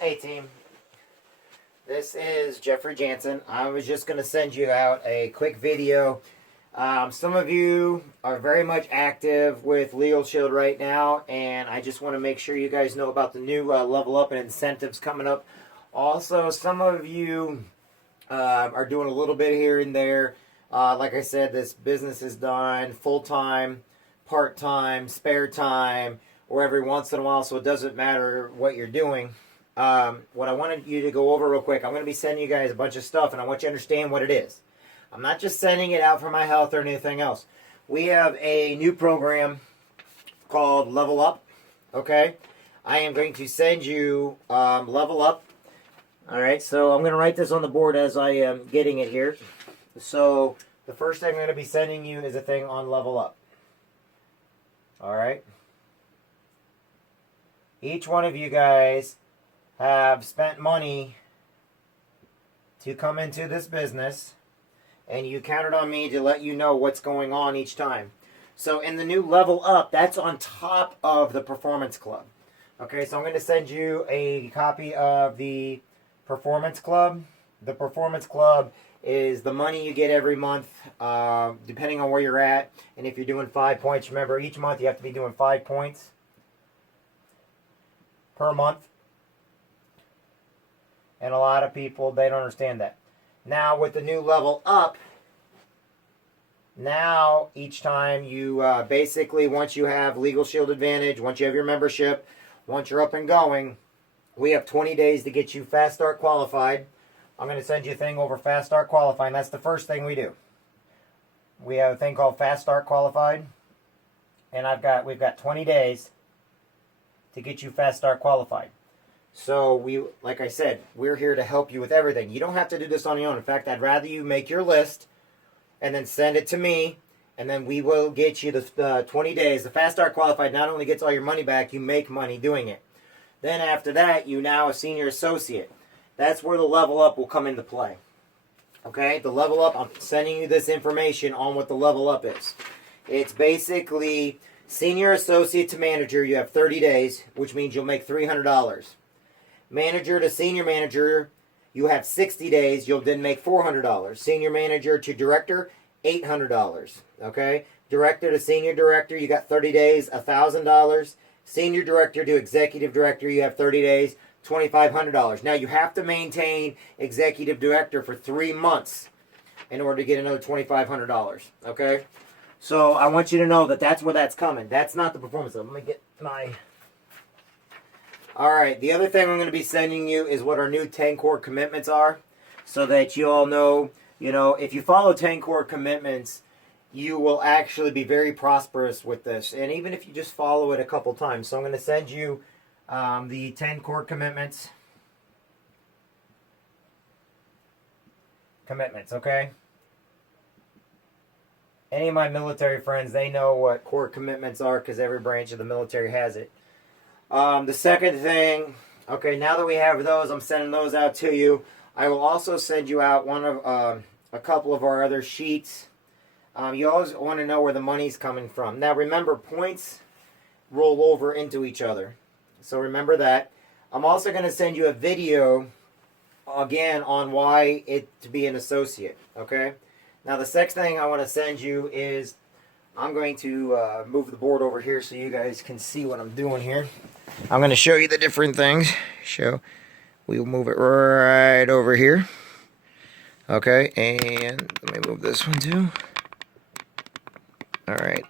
Hey team, this is Jeffrey Jansen. I was just going to send you out a quick video. Some of you are very much active with Legal Shield right now, and I just want to make sure you guys know about the new level up and incentives coming up. Also, some of you are doing a little bit here and there. Like I said, this business is done full-time, part-time, spare time, or every once in a while, so it doesn't matter what you're doing. What I wanted you to go over real quick, I'm going to be sending you guys a bunch of stuff, and I want you to understand what it is. I'm not just sending it out for my health or anything else. We have a new program called Level Up, okay? I am going to send you Level Up. All right, so I'm going to write this on the board as I am getting it here. So the first thing I'm going to be sending you is a thing on Level Up. All right? Each one of you guys have spent money to come into this business, and you counted on me to let you know what's going on each time. So in the new Level Up, that's on top of the Performance Club. Okay, so I'm going to send you a copy of the Performance Club. The Performance Club is the money you get every month, depending on where you're at. And if you're doing 5 points, remember each month you have to be doing 5 points per month. And a lot of people, they don't understand that. Now with the new Level Up, now each time you basically, once you have Legal Shield Advantage, once you have your membership, once you're up and going, we have 20 days to get you Fast Start qualified. I'm going to send you a thing over Fast Start qualifying. That's the first thing we do. We have a thing called Fast Start qualified, and we've got 20 days to get you Fast Start qualified. So like I said, we're here to help you with everything. You don't have to do this on your own. In fact, I'd rather you make your list and then send it to me, and then we will get you the 20 days. The Fast Start qualified not only gets all your money back, you make money doing it. Then after that, you now a senior associate. That's where the Level Up will come into play. Okay, the Level Up, I'm sending you this information on what the Level Up is. It's basically senior associate to manager, you have 30 days, which means you'll make $300. Manager to senior manager, you have 60 days, you'll then make $400. Senior manager to director, $800. Okay? Director to senior director, you got 30 days, $1,000. Senior director to executive director, you have 30 days, $2,500. Now you have to maintain executive director for 3 months in order to get another $2,500. Okay? So I want you to know that that's where that's coming. That's not the performance. Let me get my... Alright, the other thing I'm going to be sending you is what our new 10 core commitments are, so that you all know, if you follow 10 core commitments, you will actually be very prosperous with this. And even if you just follow it a couple times. So I'm going to send you the 10 core commitments. Okay? Any of my military friends, they know what core commitments are because every branch of the military has it. The second thing, okay, now that we have those, I'm sending those out to you. I will also send you out a couple of our other sheets. You always want to know where the money's coming from. Now remember, points roll over into each other. So remember that. I'm also going to send you a video, again, on why to be an associate, okay? Now the next thing I want to send you is, I'm going to move the board over here so you guys can see what I'm doing here. I'm going to show you the different things. We'll move it right over here. Okay, and let me move this one too. Alright,